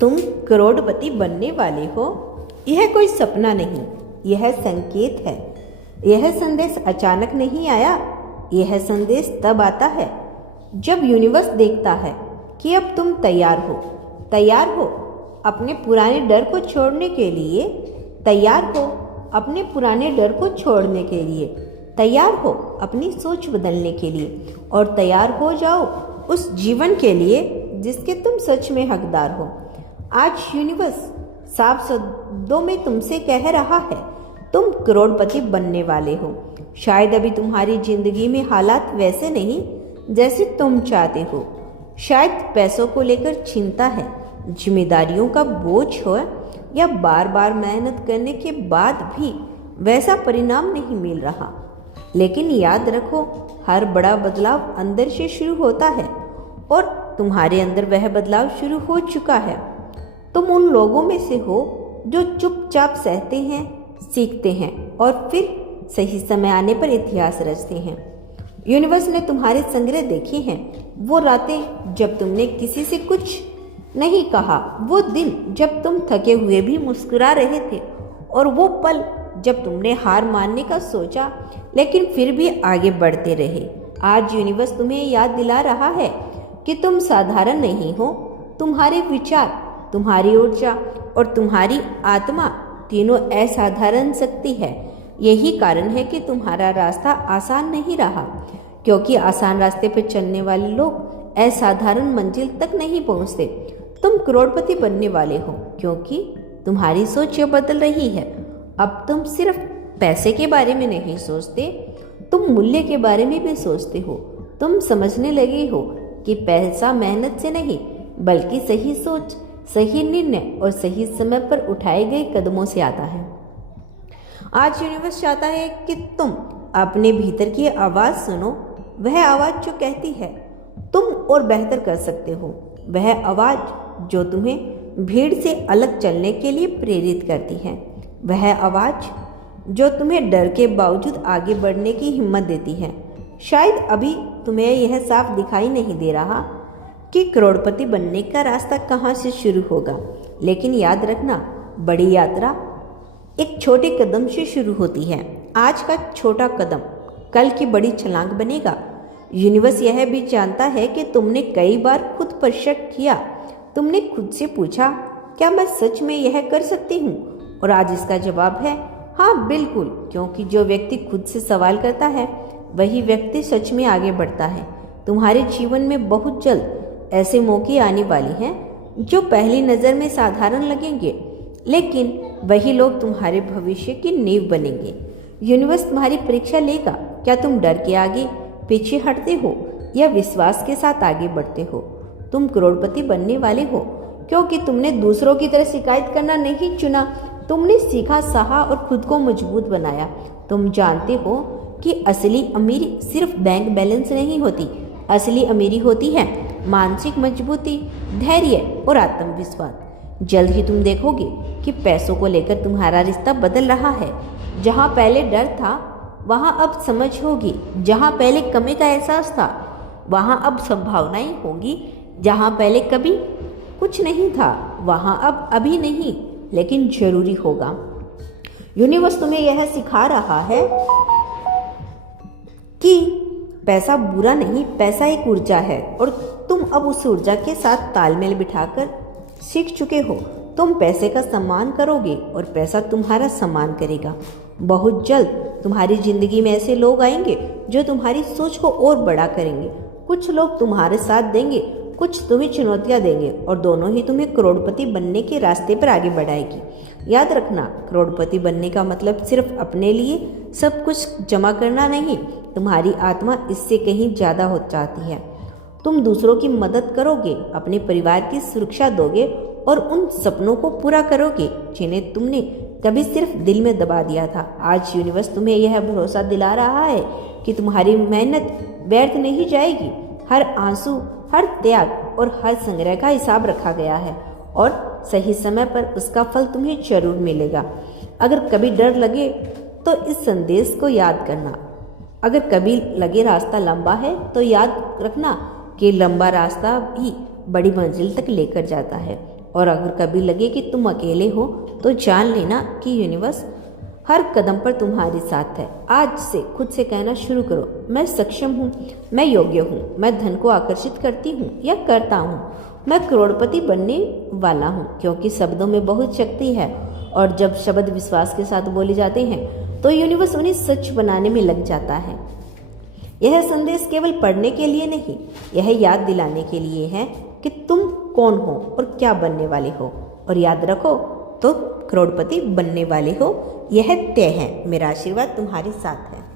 तुम करोड़पति बनने वाले हो, यह कोई सपना नहीं, यह संकेत है। यह संदेश अचानक नहीं आया, यह संदेश तब आता है जब यूनिवर्स देखता है कि अब तुम तैयार हो अपने पुराने डर को छोड़ने के लिए, तैयार हो अपने पुराने डर को छोड़ने के लिए, तैयार हो अपनी सोच बदलने के लिए, और तैयार हो जाओ उस जीवन के लिए जिसके तुम सच में हकदार हो। आज यूनिवर्स साफ शब्दों में तुमसे कह रहा है, तुम करोड़पति बनने वाले हो। शायद अभी तुम्हारी जिंदगी में हालात वैसे नहीं जैसे तुम चाहते हो, शायद पैसों को लेकर चिंता है, जिम्मेदारियों का बोझ हो, या बार बार मेहनत करने के बाद भी वैसा परिणाम नहीं मिल रहा। लेकिन याद रखो, हर बड़ा बदलाव अंदर से शुरू होता है और तुम्हारे अंदर वह बदलाव शुरू हो चुका है। तुम उन लोगों में से हो जो चुपचाप सहते हैं, सीखते हैं और फिर सही समय आने पर इतिहास रचते हैं। यूनिवर्स ने तुम्हारे संग्रह देखे हैं, वो रातें जब तुमने किसी से कुछ नहीं कहा, वो दिन जब तुम थके हुए भी मुस्कुरा रहे थे, और वो पल जब तुमने हार मानने का सोचा लेकिन फिर भी आगे बढ़ते रहे। आज यूनिवर्स तुम्हें याद दिला रहा है कि तुम साधारण नहीं हो। तुम्हारे विचार, तुम्हारी ऊर्जा और तुम्हारी आत्मा तीनों असाधारण शक्ति है। यही कारण है कि तुम्हारा रास्ता आसान नहीं रहा, क्योंकि आसान रास्ते पर चलने वाले लोग असाधारण मंजिल तक नहीं पहुंचते। तुम करोड़पति बनने वाले हो क्योंकि तुम्हारी सोच बदल रही है। अब तुम सिर्फ पैसे के बारे में नहीं सोचते, तुम मूल्य के बारे में भी सोचते हो। तुम समझने लगे हो कि पैसा मेहनत से नहीं, बल्कि सही सोच, सही निर्णय और सही समय पर उठाए गए कदमों से आता है। आज यूनिवर्स चाहता है कि तुम अपने भीतर की आवाज़ सुनो, वह आवाज़ जो कहती है तुम और बेहतर कर सकते हो, वह आवाज़ जो तुम्हें भीड़ से अलग चलने के लिए प्रेरित करती है, वह आवाज़ जो तुम्हें डर के बावजूद आगे बढ़ने की हिम्मत देती है। शायद अभी तुम्हें यह साफ दिखाई नहीं दे रहा कि करोड़पति बनने का रास्ता कहाँ से शुरू होगा, लेकिन याद रखना, बड़ी यात्रा एक छोटे कदम से शुरू होती है। आज का छोटा कदम कल की बड़ी छलांग बनेगा। यूनिवर्स यह भी जानता है कि तुमने कई बार खुद पर शक किया। तुमने खुद से पूछा, क्या मैं सच में यह कर सकती हूँ? और आज इसका जवाब है हाँ, बिल्कुल, क्योंकि जो व्यक्ति खुद से सवाल करता है वही व्यक्ति सच में आगे बढ़ता है। तुम्हारे जीवन में बहुत जल्द ऐसे मौके आने वाले हैं जो पहली नज़र में साधारण लगेंगे, लेकिन वही लोग तुम्हारे भविष्य की नींव बनेंगे। यूनिवर्स तुम्हारी परीक्षा लेगा। क्या तुम डर के आगे पीछे हटते हो या विश्वास के साथ आगे बढ़ते हो? तुम करोड़पति बनने वाले हो क्योंकि तुमने दूसरों की तरह शिकायत करना नहीं चुना। तुमने सीखा, सहा और खुद को मजबूत बनाया। तुम जानते हो कि असली अमीरी सिर्फ बैंक बैलेंस नहीं होती, असली अमीरी होती है मानसिक मजबूती, धैर्य और आत्मविश्वास। जल्द ही तुम देखोगे कि पैसों को लेकर तुम्हारा रिश्ता बदल रहा है। जहाँ पहले डर था वहाँ अब समझ होगी, जहाँ पहले कमी का एहसास था वहाँ अब संभावनाएं होंगी, जहाँ पहले कभी कुछ नहीं था वहाँ अब अभी नहीं लेकिन जरूरी होगा। यूनिवर्स तुम्हें यह सिखा रहा है कि पैसा बुरा नहीं, पैसा एक ऊर्जा है और तुम अब उस ऊर्जा के साथ तालमेल बिठाकर सीख चुके हो। तुम पैसे का सम्मान करोगे और पैसा तुम्हारा सम्मान करेगा। बहुत जल्द तुम्हारी जिंदगी में ऐसे लोग आएंगे जो तुम्हारी सोच को और बड़ा करेंगे। कुछ लोग तुम्हारे साथ देंगे, कुछ तुम्हें चुनौतियां देंगे और दोनों ही तुम्हें करोड़पति बनने के रास्ते पर आगे बढ़ाएगी। याद रखना, करोड़पति बनने का मतलब सिर्फ अपने लिए सब कुछ जमा करना नहीं। तुम्हारी आत्मा इससे कहीं ज़्यादा हो चाहती है। तुम दूसरों की मदद करोगे, अपने परिवार की सुरक्षा दोगे और उन सपनों को पूरा करोगे जिन्हें तुमने कभी सिर्फ दिल में दबा दिया था। आज यूनिवर्स तुम्हें यह भरोसा दिला रहा है कि तुम्हारी मेहनत व्यर्थ नहीं जाएगी। हर आंसू, हर त्याग और हर संग्रह का हिसाब रखा गया है और सही समय पर उसका फल तुम्हें जरूर मिलेगा। अगर कभी डर लगे तो इस संदेश को याद करना। अगर कभी लगे रास्ता लंबा है तो याद रखना कि लंबा रास्ता भी बड़ी मंजिल तक लेकर जाता है। और अगर कभी लगे कि तुम अकेले हो तो जान लेना कि यूनिवर्स हर कदम पर तुम्हारे साथ है। आज से खुद से कहना शुरू करो, मैं सक्षम हूँ, मैं योग्य हूँ, मैं धन को आकर्षित करती हूँ या करता हूँ, मैं करोड़पति बनने वाला हूँ। क्योंकि शब्दों में बहुत शक्ति है और जब शब्द विश्वास के साथ बोले जाते हैं तो यूनिवर्स उन्हें सच बनाने में लग जाता है। यह संदेश केवल पढ़ने के लिए नहीं, यह याद दिलाने के लिए है कि तुम कौन हो और क्या बनने वाले हो। और याद रखो, तो करोड़पति बनने वाले हो, यह तय है। मेरा आशीर्वाद तुम्हारे साथ है।